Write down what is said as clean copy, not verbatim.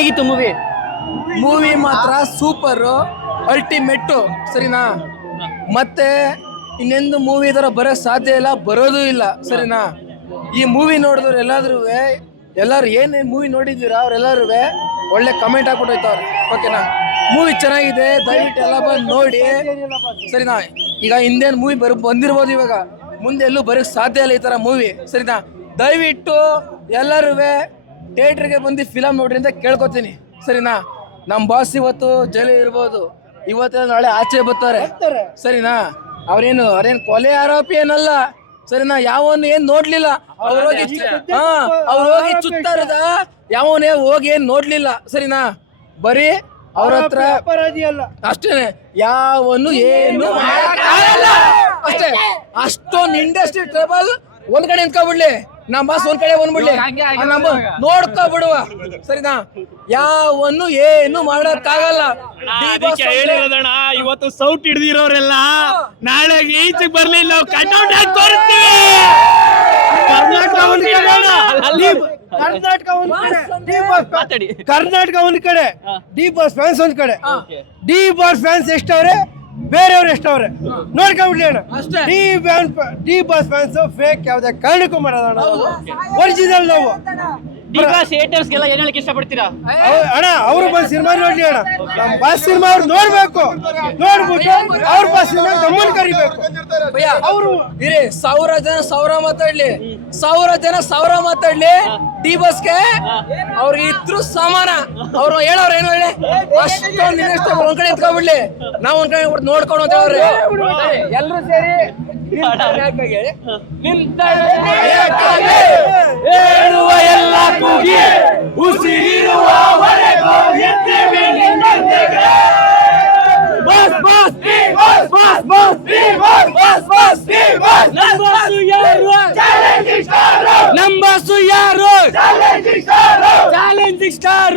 ಹೇಗಿತ್ತು movie? Movie ಮಾತ್ರ super ultimate ಸರಿನಾ. ಮತ್ತೆ ಇನ್ನೆಂದು ಮೂವಿ ತರ ಬರೋಕ್ ಸಾಧ್ಯ ಇಲ್ಲ, ಬರೋದು ಇಲ್ಲ ಸರಿನಾ. ಈ ಮೂವಿ ನೋಡಿದವ್ರು ಎಲ್ಲರೂ ಏನ್ ಮೂವಿ ನೋಡಿದ್ದೀರಾ ಅವ್ರೆಲ್ಲರೂ ಒಳ್ಳೆ ಕಮೆಂಟ್ ಹಾಕ್ಬಿಟ್ಟು ಹೋಯ್ತವ್ರೆ. ಓಕೆನಾ, ಮೂವಿ ಚೆನ್ನಾಗಿದೆ, ದಯವಿಟ್ಟು ಎಲ್ಲ ಬಂದು ನೋಡಿ ಸರಿನಾ. ಈಗ ಹಿಂದೇನು ಮೂವಿ ಬಂದಿರ್ಬೋದು, ಇವಾಗ ಮುಂದೆ ಎಲ್ಲೂ ಬರೋಕ್ ಸಾಧ್ಯ ಇಲ್ಲ ಈ ತರ ಮೂವಿ ಸರಿನಾ. ದಯವಿಟ್ಟು ಎಲ್ಲರೂ ಥಿಯೇಟ್ರಿಗೆ ಬಂದು ಫಿಲಮ್ ನೋಡ್ರಿ ಅಂತ ಕೇಳ್ಕೊತೀನಿ ಸರಿನಾ. ನಮ್ಮ ಬಾಸ್ ಇವತ್ತು ಜೈಲು ಇರ್ಬೋದು, ಇವತ್ತು ನಾಳೆ ಆಚೆ ಬರ್ತಾರೆ ಸರಿನಾ. ಅವ್ರೇನು ಕೊಲೆ ಆರೋಪಿ ಏನಲ್ಲ ಸರಿನಾ. ಯಾವನು ಏನ್ ನೋಡ್ಲಿಲ್ಲ, ಅವ್ರು ಹೋಗಿ ಚುತ್ತಾರದ ಯಾವನೇ ಹೋಗಿ ಏನ್ ನೋಡ್ಲಿಲ್ಲ ಸರಿನಾ. ಬರೀ ಅವ್ರ ಹತ್ರ ಅಷ್ಟೇನೆ, ಯಾವನು ಏನು ಅಷ್ಟೇ. ಅಷ್ಟೊಂದು ಇಂಡಸ್ಟ್ರಿ ಟ್ರಬಲ್ ಒಂದ್ ಕಡೆ ನಿಂತ್ಕೊಬಿಡ್ಲಿ, ನಮ್ಮ ಬಾಸ್ ಒಂದ್ ಕಡೆ ಬಂದ್ಬಿಡ್ಲಿ, ನೋಡ್ಕೊಬಿಡುವ ಸರಿನಾ. ಯಾವನ್ನು ಏನು ಮಾಡಕ್ಕಾಗಲ್ಲ. ಹೇಳಿರೋದಣ್ಣ, ಇವತ್ತು ಸೌಟ್ ಹಿಡ್ದಿರೋರೆಲ್ಲ ನಾಳೆ ಈಚೆಗೆ ಬರ್ಲಿ, ನಾವು ಕಟ್ಔಟ್ ಹಾಕಿ ತೋರಿಸ್ತೀವಿ. ಕರ್ನಾಟಕ ಒಂದ್ ಕಡೆ, ಡಿ ಬಾಸ್ ಫ್ಯಾನ್ಸ್ ಒಂದ್ ಕಡೆ. ಡಿ ಬಾಸ್ ಫ್ಯಾನ್ಸ್ ಎಷ್ಟವ್ರೆ, ಬೇರೆಯವ್ರು ಎಷ್ಟವ್ರೆ ನೋಡ್ಕೊಂಡ್ಬಿಡ್ಲಿ ಅಣ್ಣ. ಡಿ ಬಾಸ್ ಫ್ಯಾನ್ಸ್ ಫೇಕ್ ಯಾವ್ದೇ ಕಾರಣಕ್ಕೂ ಮಾಡೋಣ, ಒರಿಜಿನಲ್ ನಾವು. ಥಿಯೇಟರ್ಸ್ಗೆಲ್ಲ ಏನ್ ಹೇಳಕ್ ಇಷ್ಟಪಡ್ತೀರಾ ಅಣ್ಣ? ಅವ್ರು ಬಂದ್ ಸಿನಿಮಾ ನೋಡ್ಲಿ ಅಣ್ಣ, ನಮ್ ಬಾಸ್ ಸಿನಿಮಾ ಅವ್ರು ನೋಡ್ಬೇಕು, ನೋಡ್ಬಿಟ್ಟು ಅವ್ರ ಬಾಸ್ ಸಿನಿಮಾ ನಮ್ಮನ್ನ ಕರಿಬೇಕು. ಅವರು ಇರಿ, 1000 ಜನ 1000 ಮಾತಾಡ್ಲಿ, 1000 ಜನ 1000 ಮಾತಾಡ್ಲಿ, ಡಿ ಬಾಸ್ಗೆ ಅವ್ರಿಗೆ ಇದ್ರು ಸಮಾನ. ಅವ್ರು ಹೇಳೋರು ಏನು ಹೇಳಿ, ಅಷ್ಟೊಂದು ಒಂದ್ ಕಡೆ ಎತ್ಕೊಂಡ್ಬಿಡ್ಲಿ, ನಾವ್ ಒಂದ್ ಕಡೆ ನೋಡ್ಕೊಂಡು ಅಂತ ಹೇಳ್ರಿ. ಎಲ್ರು ಸೇರಿ ಹೇಳುವ ಎಲ್ಲ ಕೂಗಿ ಉಸಿರಿರುವವರೆಗೂ boss boss boss boss boss boss boss. ನಮ್ಮ ಬಾಸು ಯಾರು? Challenging star.